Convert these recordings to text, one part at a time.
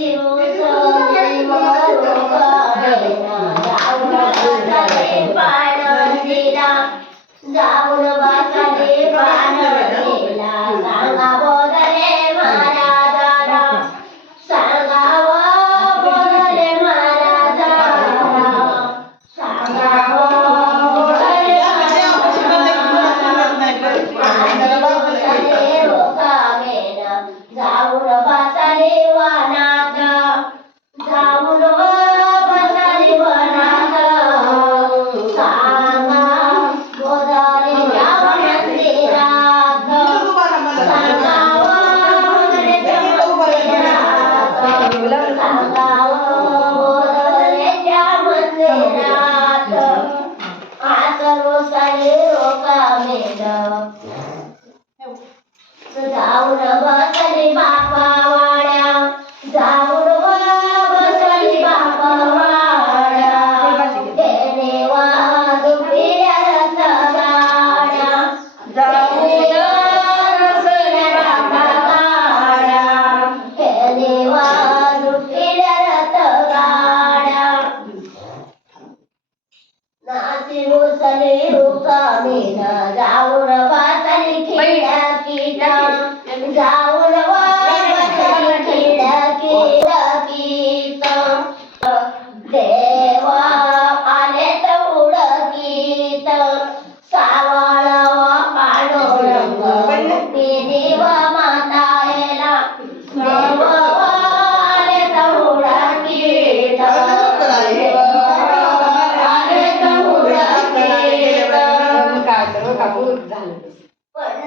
Yeah. Yeah. موسى لرقامنا دعوا رباط طيب. الكلاب.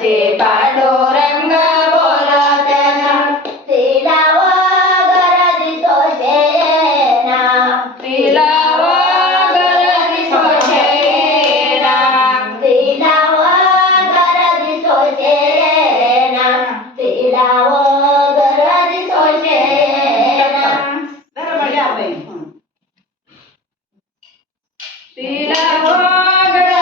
নাচে পাডো রঙ্গ বোলাতেনা তিলাও গরদি সোছে না তিলাও গরদি সোছে না তিলাও গরদি সোছে না তিলাও গরদি সোছে না દર મજા આવે તિલાવો ગરદી